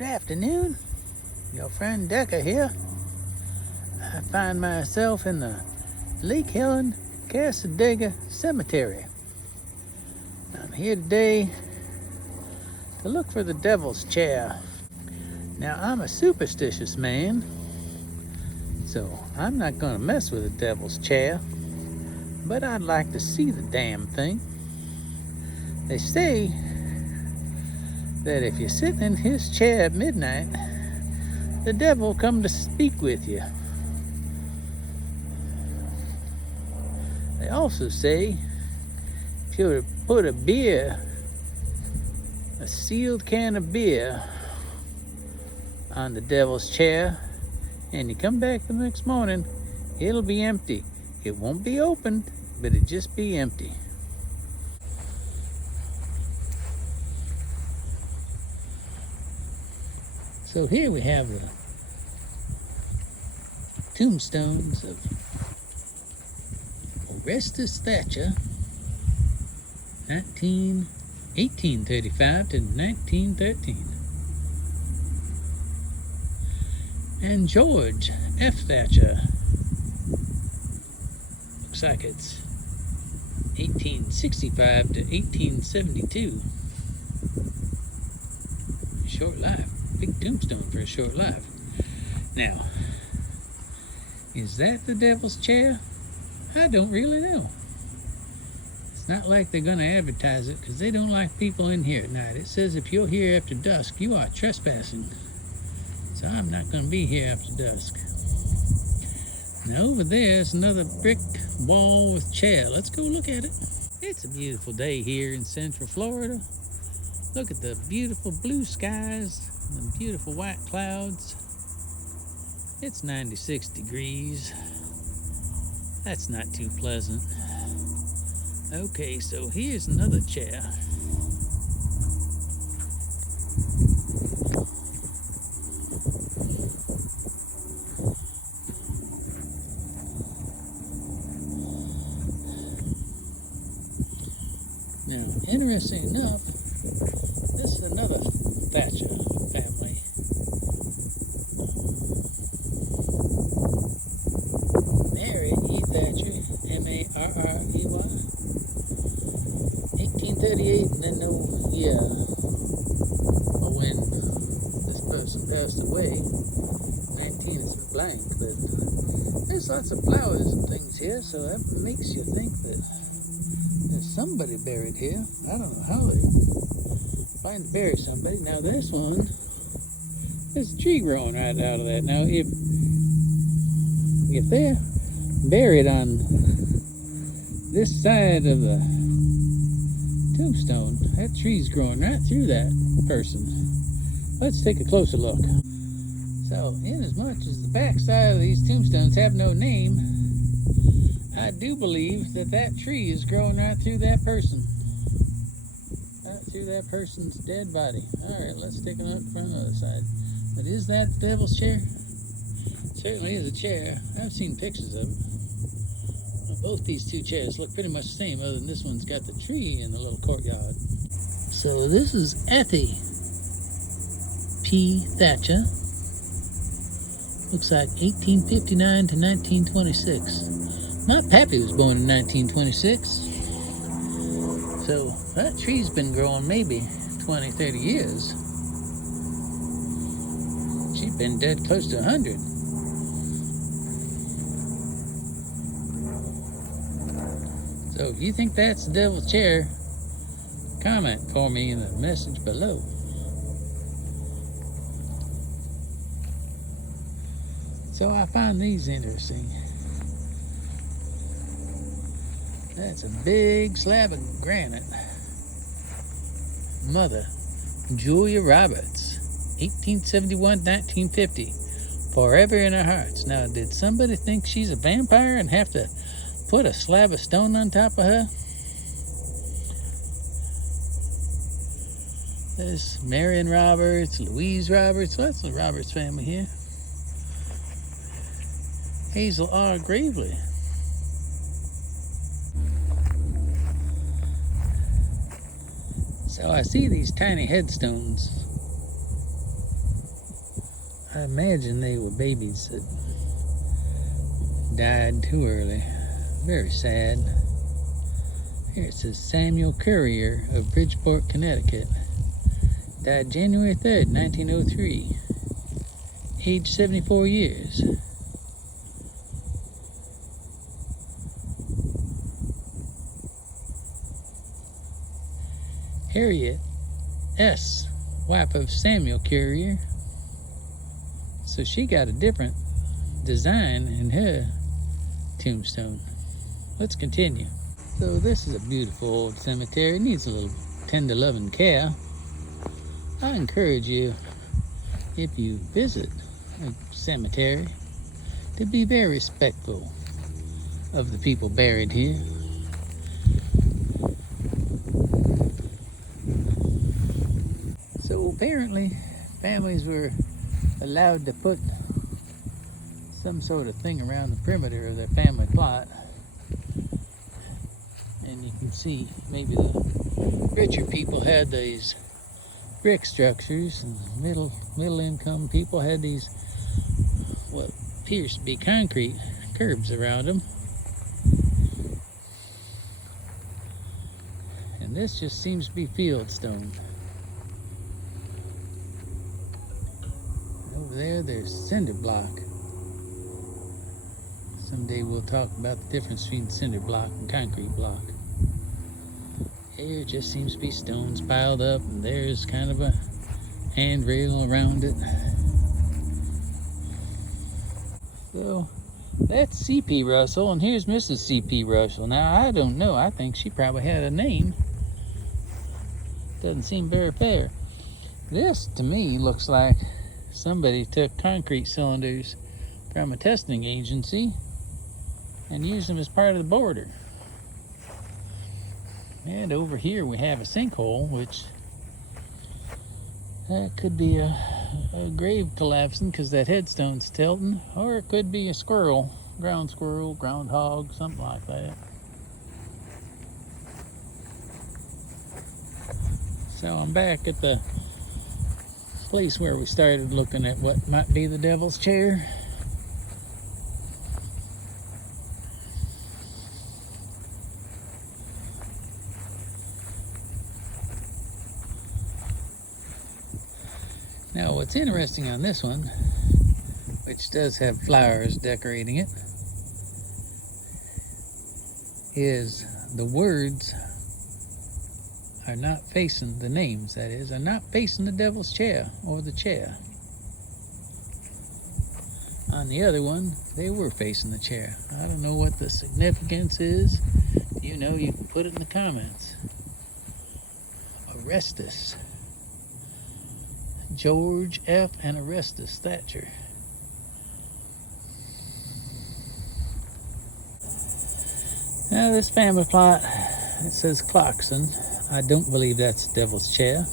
Good afternoon, your friend Decker here. I find myself in the Lake Helen-Cassadaga Cemetery. I'm here today to look for the Devil's Chair. Now, I'm a superstitious man, so I'm not going to mess with the Devil's Chair, but I'd like to see the damn thing. They say that if you're sitting in his chair at midnight, the devil will come to speak with you. They also say if you put a sealed can of beer on the devil's chair, and you come back the next morning, it'll be empty. It won't be opened, but it'll just be empty. So here we have the tombstones of Orestes Thatcher, 1835 to 1913. And George F. Thatcher. Looks like it's 1865 to 1872. Short life. Big tombstone for a short life. Now, is that the Devil's Chair? I don't really know. It's not like they're going to advertise it because they don't like people in here at night. It says if you're here after dusk, you are trespassing. So I'm not going to be here after dusk. And over there's another brick wall with chair. Let's go look at it. It's a beautiful day here in Central Florida. Look at the beautiful blue skies and beautiful white clouds. It's 96 degrees. That's not too pleasant. Okay, so here's another chair. Now, interesting enough, this is another Thatcher family. Mary E. Thatcher, M-A-R-R-E-Y, 1838, and then no year or when this person passed away. 19 is blank, but there's lots of flowers and things here, so that makes you think that there's somebody buried here. I don't know how they find to bury somebody. Now this one, there's a tree growing right out of that. Now if they're buried on this side of the tombstone, that tree's growing right through that person. Let's take a closer look. So, in as much as the back side of these tombstones have no name, I do believe that that tree is growing right through that person. Right through that person's dead body. Alright, let's take a look from the other side. But is that the Devil's Chair? It certainly is a chair. I've seen pictures of it. Both these two chairs look pretty much the same, other than this one's got the tree in the little courtyard. So this is Ethy P. Thatcher. Looks like 1859 to 1926. My pappy was born in 1926. So that tree's been growing maybe 20, 30 years. She's been dead close to 100. So if you think that's the Devil's Chair, comment for me in the message below. So I find these interesting. That's a big slab of granite. Mother, Julia Roberts, 1871-1950. Forever in our hearts. Now, did somebody think she's a vampire and have to put a slab of stone on top of her? There's Marion Roberts, Louise Roberts. Well, that's the Roberts family here. Hazel R. Gravely. So I see these tiny headstones I imagine they were babies that died too early. Very sad. Here it says Samuel Currier of Bridgeport, Connecticut. Died January 3rd, 1903. Age 74 years. Harriet S., wife of Samuel Currier. So she got a different design in her tombstone. Let's continue. So this is a beautiful old cemetery. It needs a little tender loving care. I encourage you, if you visit a cemetery, to be very respectful of the people buried here. So apparently families were allowed to put some sort of thing around the perimeter of their family plot. And you can see maybe the richer people had these brick structures, and middle income people had these what appears to be concrete curbs around them. And this just seems to be fieldstone. Over there, there's cinder block. Someday we'll talk about the difference between cinder block and concrete block. Here it just seems to be stones piled up, and there's kind of a handrail around it. So that's C.P. Russell, and here's Mrs. C.P. Russell. Now, I don't know. I think she probably had a name. Doesn't seem very fair. This, to me, looks like somebody took concrete cylinders from a testing agency and used them as part of the border. And over here we have a sinkhole, which could be a grave collapsing because that headstone's tilting, or it could be a squirrel, groundhog, something like that. So I'm back at the place where we started looking at what might be the devil's chair. Now what's interesting on this one, which does have flowers decorating it, is the words are not facing, the names that is, are not facing the devil's chair or the chair. On the other one, they were facing the chair. I don't know what the significance is. You know, you can put it in the comments. Orestes. George F. and Orestes Thatcher. Now this family plot, it says Clarkson. I don't believe that's Devil's Chair.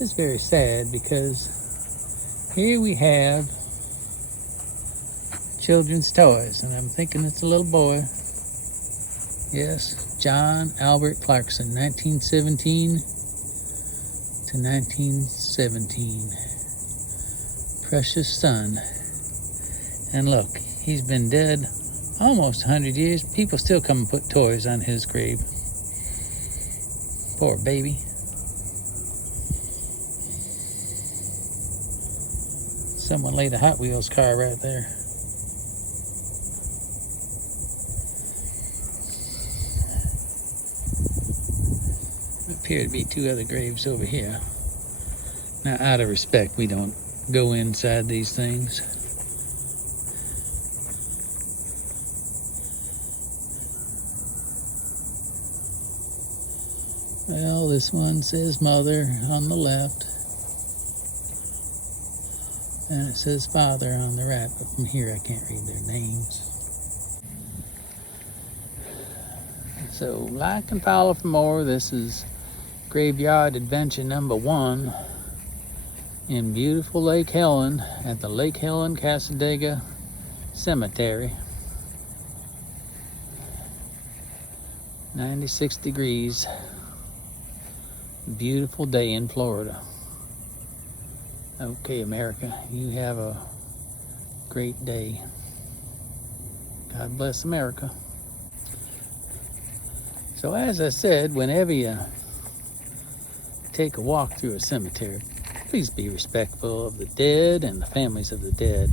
It's very sad because here we have children's toys, and I'm thinking it's a little boy. Yes, John Albert Clarkson, 1917 to 1917. Precious son. And look, he's been dead almost 100 years. People still come and put toys on his grave. Poor baby. Someone laid a Hot Wheels car right there. Appear to be two other graves over here. Now, out of respect, we don't go inside these things. Well, this one says mother on the left, and it says father on the right, but from here I can't read their names. So, like and follow for more. This is Graveyard Adventure number 1 in beautiful Lake Helen at the Lake Helen-Cassadaga Cemetery. 96 degrees. Beautiful day in Florida. Okay, America, you have a great day. God bless America. So as I said, whenever you take a walk through a cemetery, please be respectful of the dead and the families of the dead.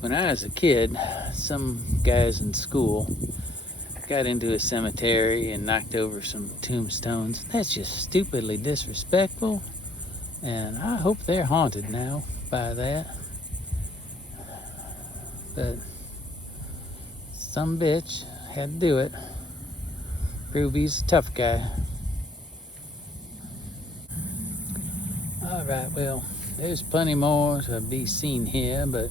When I was a kid, some guys in school got into a cemetery and knocked over some tombstones. That's just stupidly disrespectful, and I hope they're haunted now by that. But some bitch had to do it. Prove he's a tough guy. Alright, well, there's plenty more to be seen here, but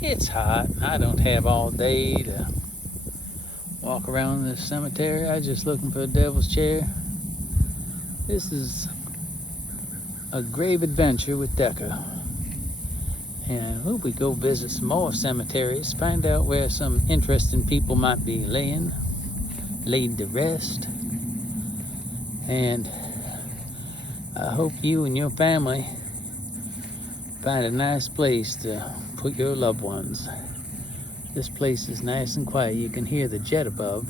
it's hot. I don't have all day to walk around this cemetery. I'm just looking for a devil's chair. This is a grave adventure with Decker. And hope we go visit some more cemeteries, find out where some interesting people might be laid to rest. And I hope you and your family find a nice place to put your loved ones. This place is nice and quiet. You can hear the jet above.